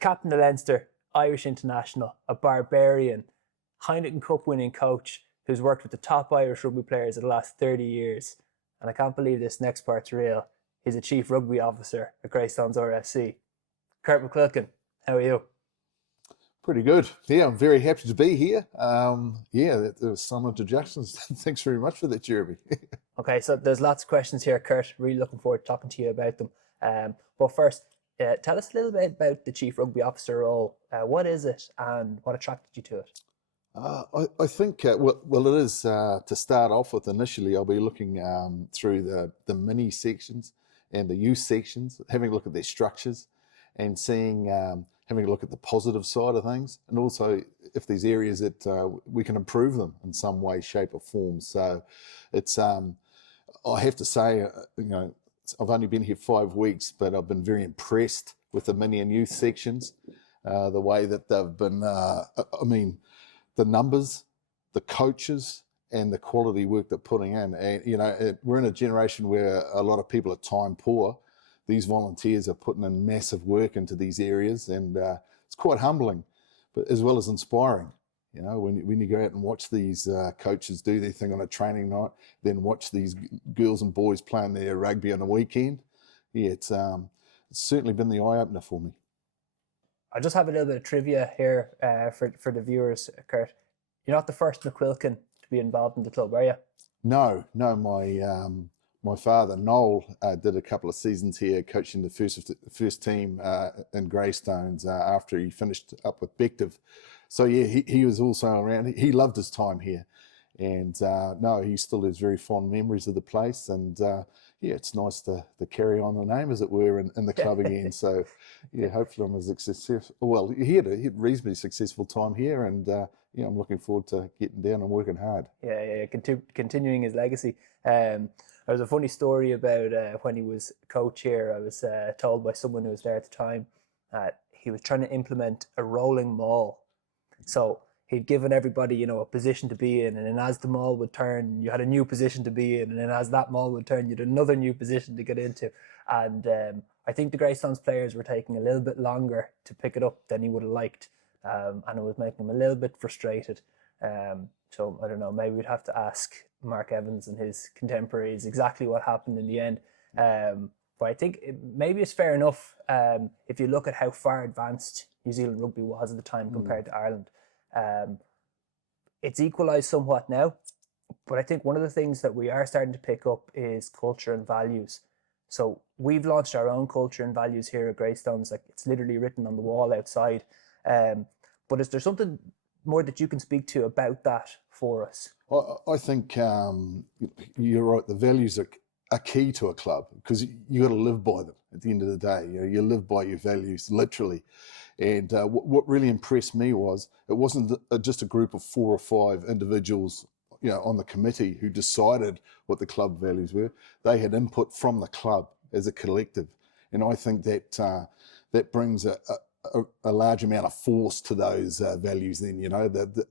Captain of Leinster, Irish international, a barbarian, Heineken Cup winning coach who's worked with the top Irish rugby players in the last 30 years. And I can't believe this next part's real. He's a Chief Rugby Officer at Greystones RFC. Kurt McQuilkin, how are you? Pretty good. Yeah, I'm very happy to be here. There was some introductions. Thanks very much for that, Jeremy. Okay, so there's lots of questions here, Kurt. Really looking forward to talking to you about them. But first, tell us a little bit about the Chief Rugby Officer role. What is it and what attracted you to it? I think, it is to start off with. Initially, I'll be looking through the mini sections and the youth sections, having a look at their structures and having a look at the positive side of things, and also if there's areas that we can improve them in some way, shape or form. So it's, I have to say, I've only been here 5 weeks, but I've been very impressed with the mini and youth sections, the way that they've been, the numbers, the coaches, and the quality work they're putting in. And, we're in a generation where a lot of people are time poor. These volunteers are putting in massive work into these areas, and it's quite humbling, but as well as inspiring. When you go out and watch these coaches do their thing on a training night, then watch these girls and boys playing their rugby on a weekend. Yeah, it's certainly been the eye-opener for me. I just have a little bit of trivia here for the viewers, Kurt. You're not the first McQuilkin to be involved in the club, are you? No, my father, Noel, did a couple of seasons here coaching the first team in Greystones after he finished up with Bective. So, yeah, he was also around. He loved his time here. And, he still has very fond memories of the place. And, it's nice to carry on the name, as it were, in the club again. So, yeah, hopefully I'm as successful. Well, he had a reasonably successful time here. And, I'm looking forward to getting down and working hard. Yeah, continuing his legacy. There's a funny story about when he was coach here. I was told by someone who was there at the time that he was trying to implement a rolling maul. So he'd given everybody, a position to be in, and then as the maul would turn, you had a new position to be in, and then as that maul would turn, you had another new position to get into. And I think the Greystones players were taking a little bit longer to pick it up than he would have liked, and it was making him a little bit frustrated. So I don't know, maybe we'd have to ask Mark Evans and his contemporaries exactly what happened in the end. But I think maybe it's fair enough if you look at how far advanced New Zealand rugby was at the time compared to Ireland. It's equalised somewhat now, but I think one of the things that we are starting to pick up is culture and values. So we've launched our own culture and values here at Greystones. Like, it's literally written on the wall outside. But is there something more that you can speak to about that for us? I think you're right. The values are key to a club, because you got to live by them at the end of the day. You live by your values, literally. And what really impressed me was it wasn't just a group of 4 or 5 individuals, on the committee who decided what the club values were. They had input from the club as a collective, and I think that that brings a large amount of force to those values. Then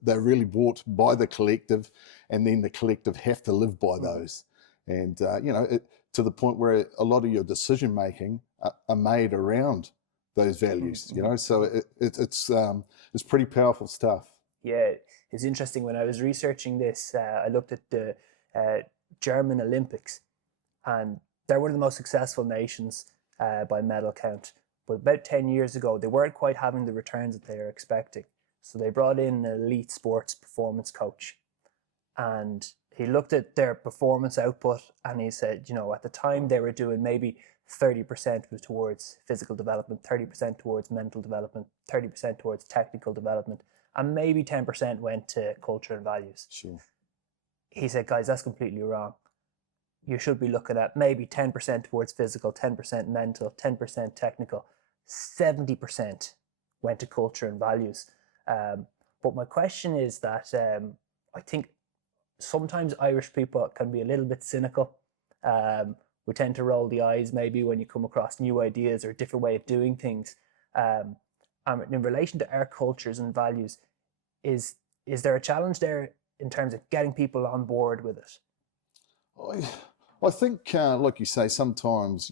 they're really brought by the collective, and then the collective have to live by those. And to the point where a lot of your decision making are made around those values. So it's pretty powerful stuff. Yeah, it's interesting. When I was researching this, I looked at the German Olympics, and they're one of the most successful nations by medal count. But about 10 years ago, they weren't quite having the returns that they were expecting. So they brought in an elite sports performance coach, and he looked at their performance output, and he said, at the time they were doing maybe 30% was towards physical development, 30% towards mental development, 30% towards technical development, and maybe 10% went to culture and values. Sure. He said, guys, that's completely wrong. You should be looking at maybe 10% towards physical, 10% mental, 10% technical, 70% went to culture and values. But my question is that I think sometimes Irish people can be a little bit cynical. We tend to roll the eyes maybe when you come across new ideas or a different way of doing things. And in relation to our cultures and values, is there a challenge there in terms of getting people on board with it? I think, like you say, sometimes,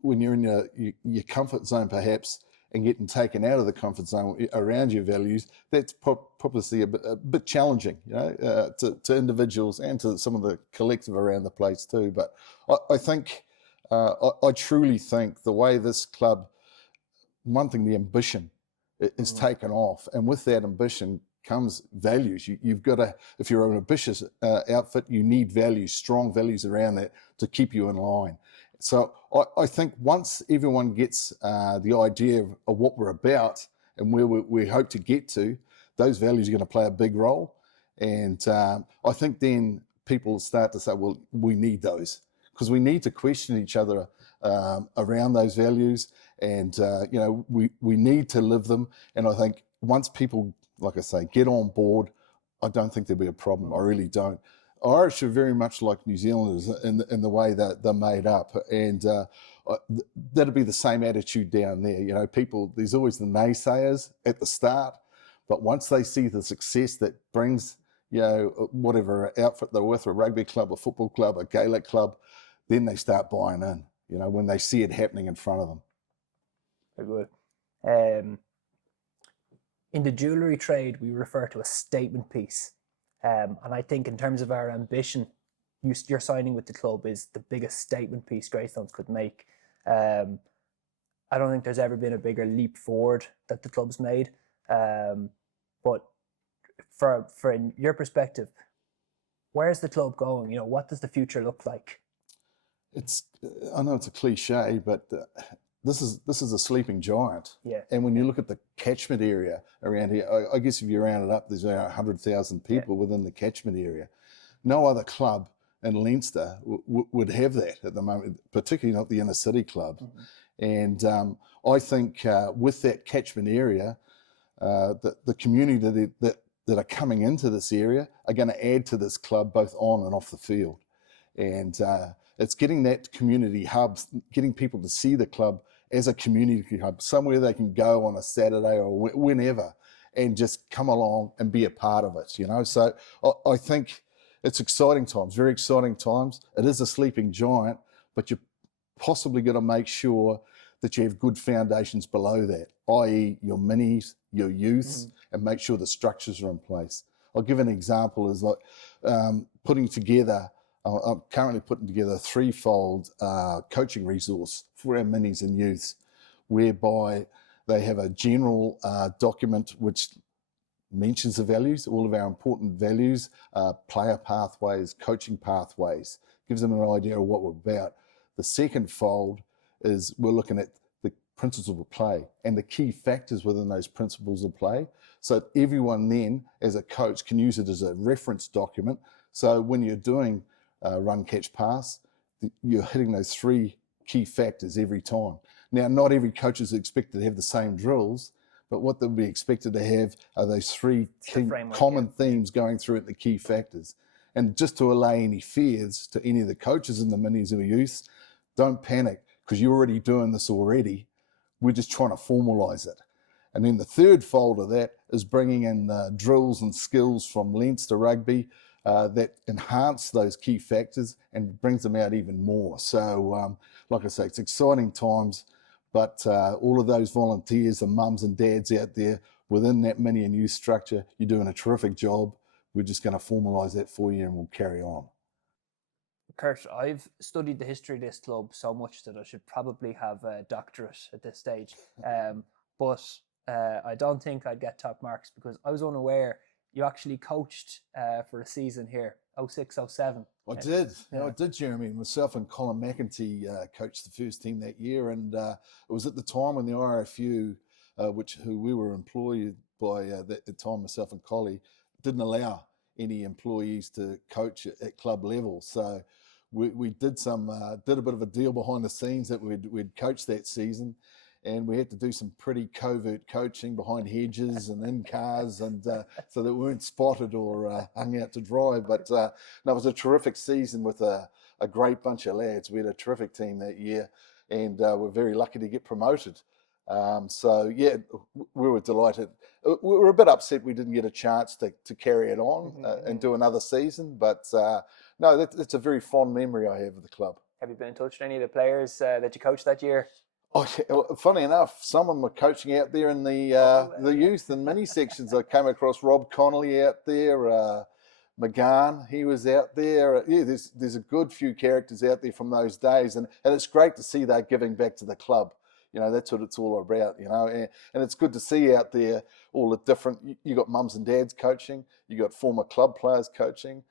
when you're in your comfort zone, perhaps, and getting taken out of the comfort zone around your values, that's probably a bit challenging, to individuals and to some of the collective around the place too. But I think, I truly think the way this club, one thing, the ambition is taken off, and with that ambition comes values. You've got to, if you're an ambitious outfit, you need values, strong values around that to keep you in line. So I think once everyone gets the idea of what we're about and where we hope to get to, those values are going to play a big role. And I think then people start to say, well, we need those, because we need to question each other around those values, and we need to live them. And I think once people, like I say, get on board, I don't think there'll be a problem. I really don't. Irish are very much like New Zealanders in the way that they're made up, and that'll be the same attitude down there. People, there's always the naysayers at the start, but once they see the success that brings, whatever outfit they're with, a rugby club, a football club, a Gaelic club, then they start buying in, when they see it happening in front of them. Very good. In the jewellery trade, we refer to a statement piece. And I think in terms of our ambition, your signing with the club is the biggest statement piece Greystones could make. I don't think there's ever been a bigger leap forward that the club's made. But in your perspective, where's the club going? What does the future look like? I know it's a cliche, but this is a sleeping giant. Yeah. And when you look at the catchment area around here, I guess if you round it up, there's around 100,000 people within the catchment area. No other club in Leinster would have that at the moment, particularly not the inner city clubs. And I think with that catchment area, the community that are coming into this area are going to add to this club both on and off the field. And it's getting that community hub, getting people to see the club as a community hub, somewhere they can go on a Saturday or whenever and just come along and be a part of it, So I think it's exciting times, very exciting times. It is a sleeping giant, but you're possibly going to make sure that you have good foundations below that, i.e. your minis, your youths, and make sure the structures are in place. I'll give an example, is like putting together, I'm currently putting together a threefold coaching resource for our minis and youths, whereby they have a general document which mentions the values, all of our important values, player pathways, coaching pathways, gives them an idea of what we're about. The second fold is we're looking at the principles of play and the key factors within those principles of play, so that everyone then, as a coach, can use it as a reference document. So when you're doing run, catch, pass, you're hitting those three key factors every time. Now, not every coach is expected to have the same drills, but what they'll be expected to have are those three common themes going through it, the key factors. And just to allay any fears to any of the coaches in the minis or youths, don't panic, because you're already doing this already. We're just trying to formalise it. And then the third fold of that is bringing in drills and skills from Leinster Rugby that enhance those key factors and brings them out even more. So, like I say, it's exciting times, but all of those volunteers and mums and dads out there within that mini and youth structure, you're doing a terrific job. We're just going to formalise that for you and we'll carry on. Kurt, I've studied the history of this club so much that I should probably have a doctorate at this stage. But I don't think I'd get top marks because I was unaware you actually coached for a season here, 06-07. I did. Yeah. I did, Jeremy. Myself and Colin McEntee coached the first team that year, and it was at the time when the RFU, who we were employed by at the time, myself and Collie, didn't allow any employees to coach at club level. So we did a bit of a deal behind the scenes that we'd coach that season, and we had to do some pretty covert coaching behind hedges and in cars, and so that we weren't spotted or hung out to dry. But no, it was a terrific season with a great bunch of lads. We had a terrific team that year, and we're very lucky to get promoted. So yeah, we were delighted. We were a bit upset we didn't get a chance to carry it on and do another season, but no, that's a very fond memory I have of the club. Have you been in touch with any of the players that you coached that year? Oh, yeah, well, funny enough, someone were coaching out there in the youth and mini sections. I came across Rob Connolly out there, McGahn, he was out there. Yeah, there's a good few characters out there from those days, and it's great to see they're giving back to the club. You know, that's what it's all about, you know, and it's good to see out there all the different, you got mums and dads coaching, you got former club players coaching,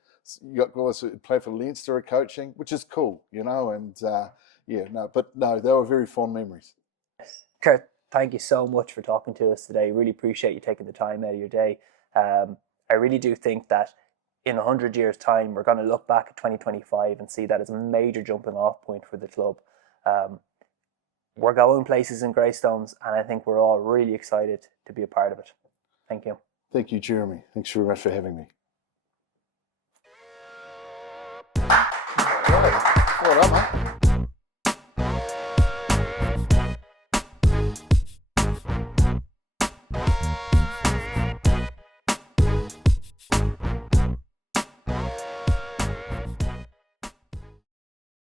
you got guys who play for Leinster coaching, which is cool, you know, and no, they were very fond memories. Kurt, thank you so much for talking to us today. Really appreciate you taking the time out of your day. I really do think that in 100 years' time, we're going to look back at 2025 and see that as a major jumping off point for the club. We're going places in Greystones, and I think we're all really excited to be a part of it. Thank you. Thank you, Jeremy. Thanks very much for having me. Well done, mate.